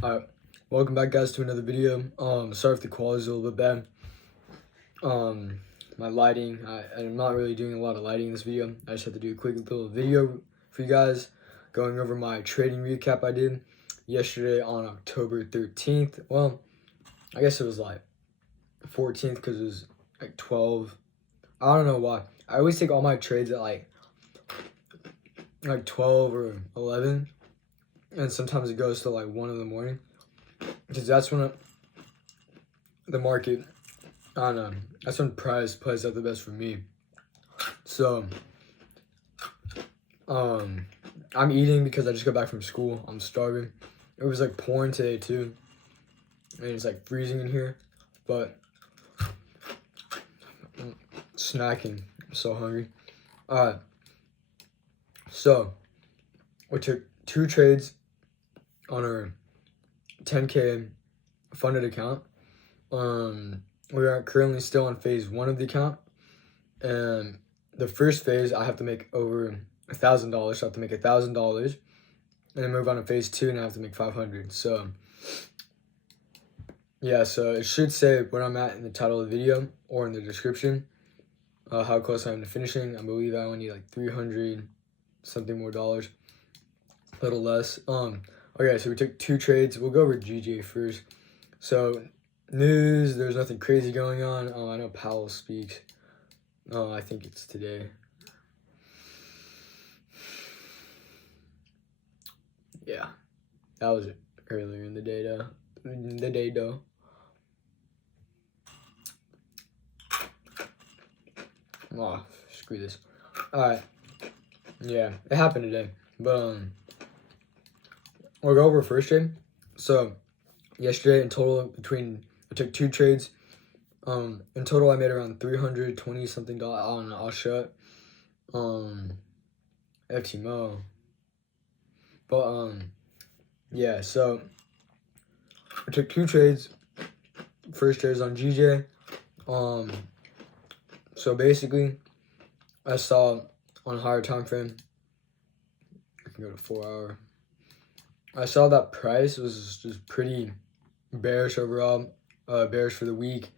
Alright, welcome back guys to another video. Sorry if the quality is a little bit bad. My lighting, I'm not really doing a lot of lighting in this video. I just had to do a quick little video for you guys, going over my trading recap I did yesterday on October 13th. Well, I guess it was like 14th because it was like 12. I don't know why. I always take all my trades at like 12 or 11. And sometimes it goes to like 1 in the morning, because that's when the market, I don't know, that's when price plays out the best for me. So I'm eating because I just got back from school. I'm starving. It was like pouring today too, and it's like freezing in here, but I'm snacking. I'm so hungry. Alright, so we took 2 trades on our 10K funded account. We are currently still on phase 1 of the account, and the first phase I have to make over $1,000, so I have to make $1,000, and then move on to phase 2 and I have to make 500. So yeah, so it should say where I'm at in the title of the video or in the description, how close I am to finishing. I believe I only need like 300 something more dollars, a little less. Okay, so we took 2 trades. We'll go over GJ first. So news, there's nothing crazy going on. I know Powell speaks. I think it's today. Yeah, that was earlier in the day though. Oh, screw this. Alright. Yeah, it happened today. But we'll go over first trade. So yesterday in total I took 2 trades. In total I made around 320 something dollars. I don't know, I'll shut FTMO. But yeah, so I took 2 trades. First trade is on GJ. So basically I saw on higher time frame, I can go to 4 hour. I saw that price was just pretty bearish overall, bearish for the week,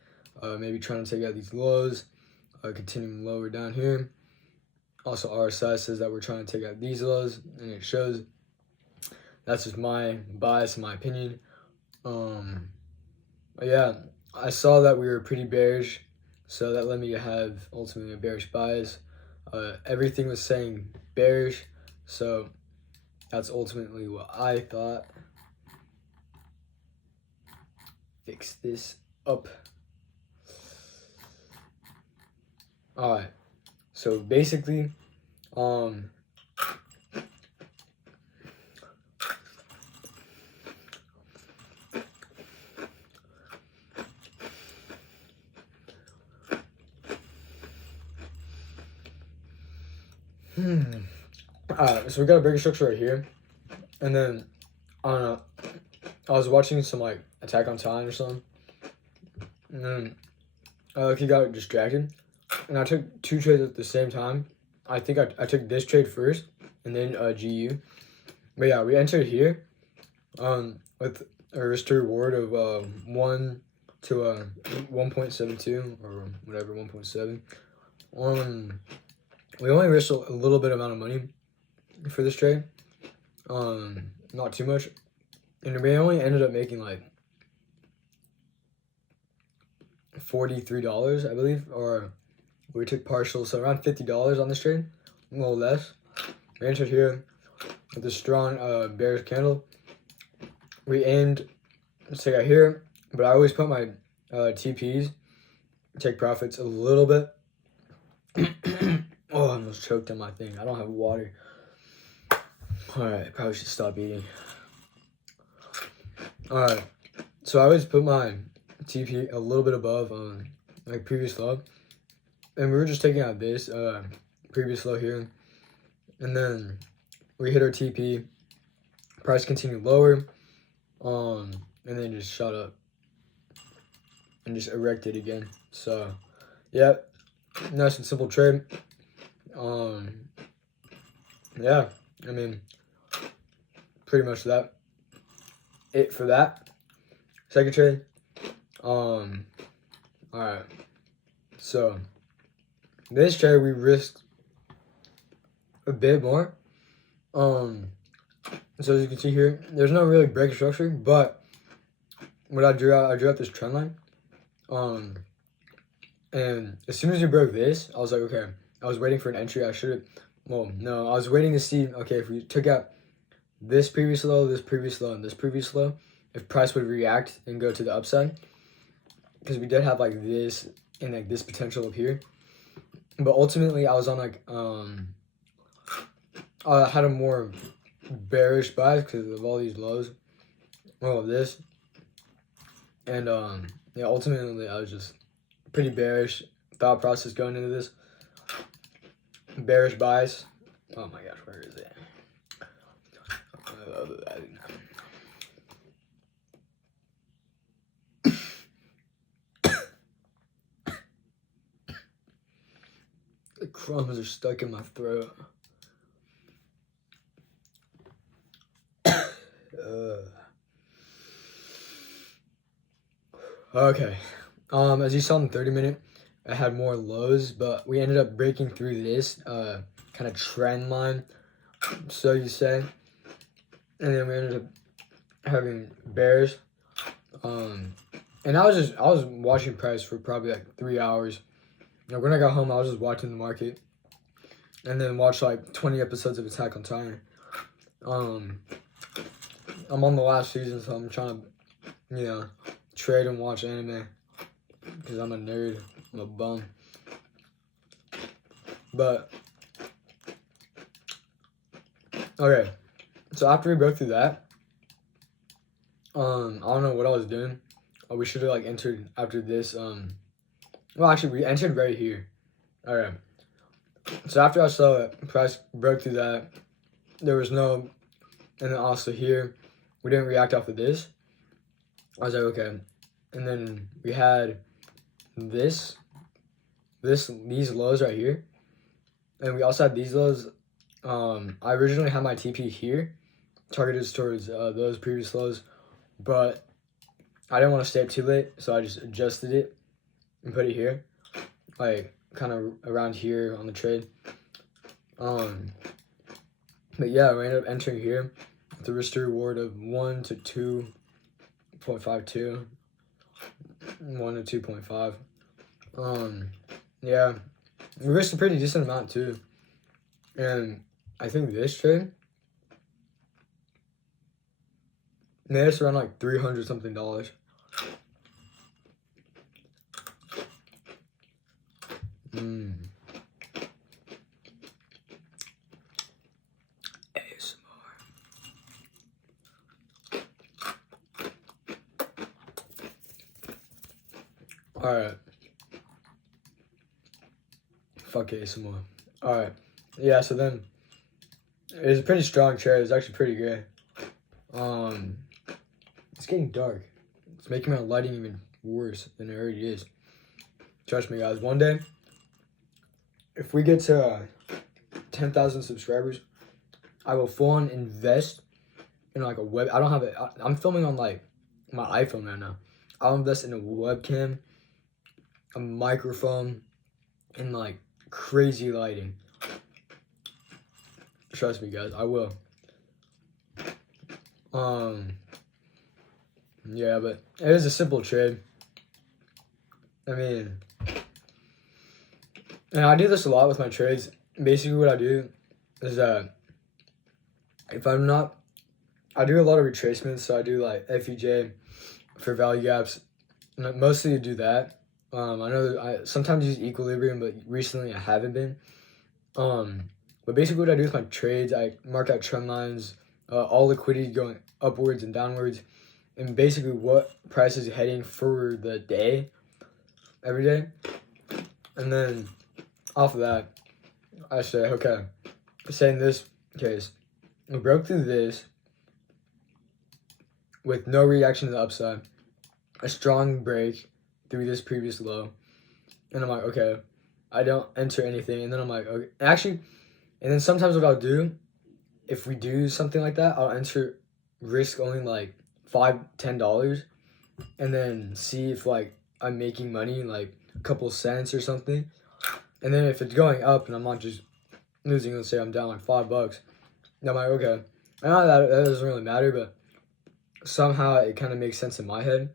maybe trying to take out these lows, continuing lower down here. Also RSI says that we're trying to take out these lows, and it shows. That's just my bias, my opinion. But yeah, I saw that we were pretty bearish, so that led me to have ultimately a bearish bias. Everything was saying bearish, so that's ultimately what I thought. Fix this up. Alright, so basically, so we got a bigger structure right here, and then I don't know, I was watching some like Attack on Titan or something, and then he got distracted, and I took 2 trades at the same time. I think I took this trade first, and then GU. But yeah, we entered here with a risk to reward of 1 to 1.72 or whatever, 1.7. We only risked a little bit amount of money for this trade, not too much, and we only ended up making like $43, I believe, or we took partial, so around $50 on this trade, a little less. We entered here with a strong bearish candle. We aimed to take out here, but I always put my TPs, take profits a little bit. Oh, I almost choked on my thing. I don't have water. Alright, I probably should stop eating. Alright, so I always put my TP a little bit above like previous low, and we were just taking out this previous low here, and then we hit our TP, price continued lower, and then just shot up and just erected again. So yeah, nice and simple trade. Yeah, I mean, pretty much that. it for that. Second trade. All right. So this trade we risked a bit more. So as you can see here, there's no really break structure, but what I drew out this trend line. And as soon as you broke this, I was like, okay. I was waiting for an entry. I should have. Well, no, I was waiting to see. Okay, if we took out this previous low, this previous low, and this previous low, if price would react and go to the upside, because we did have like this and like this potential up here. But ultimately, I was on like I had a more bearish bias because of all these lows, all of this, and yeah, ultimately I was just pretty bearish thought process going into this. Bearish bias. Oh my gosh, where is it? The crumbs are stuck in my throat. Okay. As you saw in the 30-minute, I had more lows, but we ended up breaking through this kind of trend line, so you say. And then we ended up having bears. And I was watching price for probably like 3 hours. You know, when I got home, I was just watching the market, and then watched like 20 episodes of Attack on Titan. I'm on the last season, so I'm trying to, you know, trade and watch anime because I'm a nerd. I'm a bum. But okay, so after we broke through that, I don't know what I was doing. We should have like entered after this. Well, actually, we entered right here. All right. So after I saw it, price broke through that. There was no, and then also here, we didn't react off of this. I was like, okay. And then we had these lows right here, and we also had these lows. I originally had my TP here, targeted towards those previous lows, but I didn't want to stay up too late, so I just adjusted it and put it here, like kind of around here on the trade. But yeah, we ended up entering here with a risk to reward of 1 to 2.52, 1 to 2.5. Yeah, we risked a pretty decent amount too, and I think this trade made us around like $300 something. ASMR. Alright. Fuck ASMR. Alright. Yeah, so then it was a pretty strong trade. It was actually pretty good. It's getting dark. It's making my lighting even worse than it already is. Trust me, guys. One day, if we get to 10,000 subscribers, I will full on invest in like a web. I don't have it. I'm filming on like my iPhone right now. I'll invest in a webcam, a microphone, and like crazy lighting. Trust me, guys. I will. Yeah, but it is a simple trade. I mean, and I do this a lot with my trades. Basically, what I do is that if I'm not, I do a lot of retracements. So I do like FEJ for value gaps, and I mostly do that. I know that I sometimes use equilibrium, but recently I haven't been. But basically, what I do with my trades, I mark out trend lines, all liquidity going upwards and downwards, and basically what price is heading for the day, every day. And then off of that, I say, okay, say in this case, we broke through this with no reaction to the upside, a strong break through this previous low, and I'm like, okay, I don't enter anything, and then I'm like, okay, actually, and then sometimes what I'll do, if we do something like that, I'll enter risk only like $5-10, and then see if like I'm making money, like a couple cents or something. And then if it's going up and I'm not just losing, let's say I'm down like $5, then I'm like, okay. I know that doesn't really matter, but somehow it kind of makes sense in my head.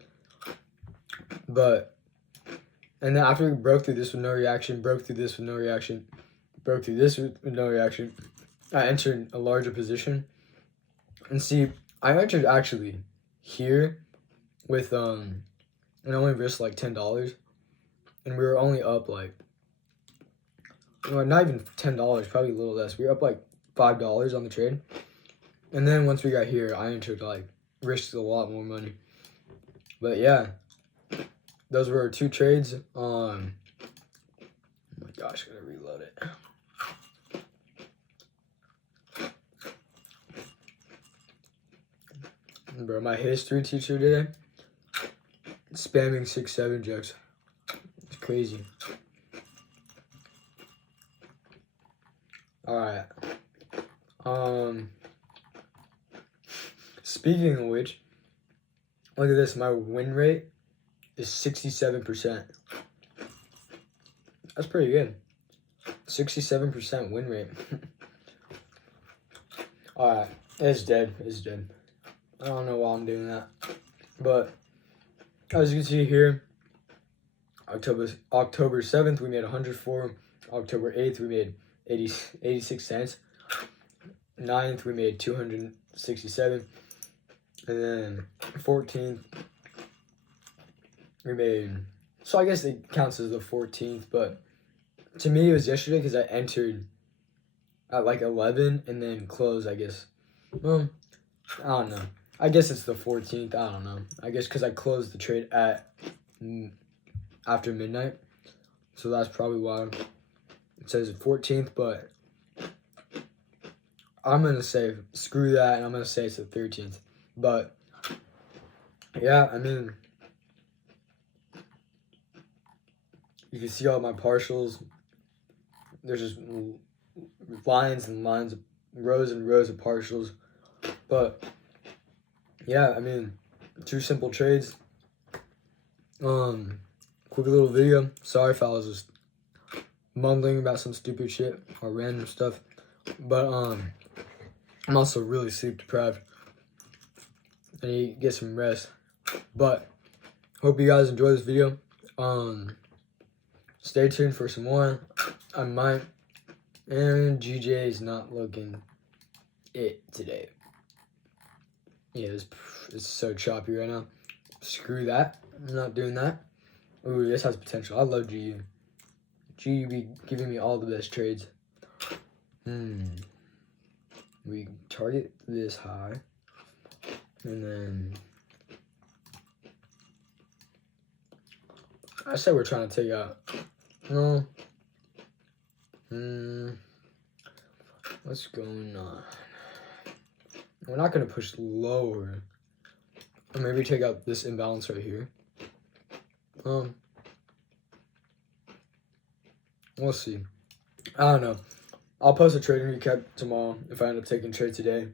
But, and then after we broke through this with no reaction, broke through this with no reaction, broke through this with no reaction, I entered a larger position. And see, I entered actually here with, and only risked like $10. And we were only up like, well, not even $10, probably a little less. We were up like $5 on the trade. And then once we got here, I entered like, risked a lot more money. But yeah, those were 2 trades. Oh my gosh, gotta reload it. Bro, my history teacher today, spamming 6-7 jokes. It's crazy. Alright. Speaking of which, look at this. My win rate is 67%. That's pretty good. 67% win rate. Alright. It's dead. It's dead. I don't know why I'm doing that. But as you can see here, October 7th, we made 104. October 8th, we made 86 cents. 9th, we made 267. And then 14th, we made, so I guess it counts as the 14th, but to me it was yesterday because I entered at like 11 and then closed, I guess. Well, I don't know. I guess it's the 14th. I don't know. I guess because I closed the trade at after midnight. So that's probably why it says 14th, but I'm going to say screw that, and I'm going to say it's the 13th. But, yeah, I mean, you can see all my partials. There's just lines and lines, rows and rows of partials. But, yeah, I mean, 2 simple trades. Quick little video. Sorry if I was just mumbling about some stupid shit or random stuff. But, I'm also really sleep deprived. I need to get some rest. But hope you guys enjoy this video. Stay tuned for some more. I might. And GJ is not looking it today. Yeah, it's so choppy right now. Screw that. I'm not doing that. Ooh, this has potential. I love GU. GU be giving me all the best trades. We target this high. And then I say we're trying to take out. No. What's going on? We're not gonna push lower. Or maybe take out this imbalance right here. We'll see. I don't know. I'll post a trading recap tomorrow if I end up taking trade today.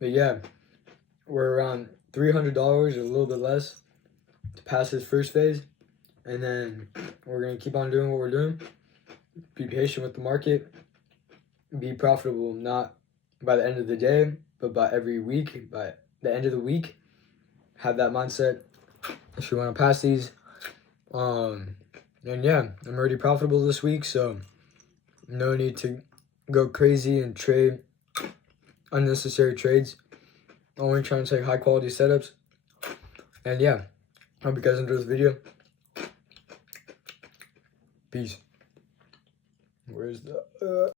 But yeah, we're around $300 or a little bit less to pass this first phase, and then we're gonna keep on doing what we're doing. Be patient with the market. Be profitable, not by the end of the day, but by every week. By the end of the week, have that mindset. If you want to pass these, and yeah, I'm already profitable this week, so no need to go crazy and trade unnecessary trades. Only trying to take high quality setups. And yeah, hope you guys enjoyed this video. Peace. Where's the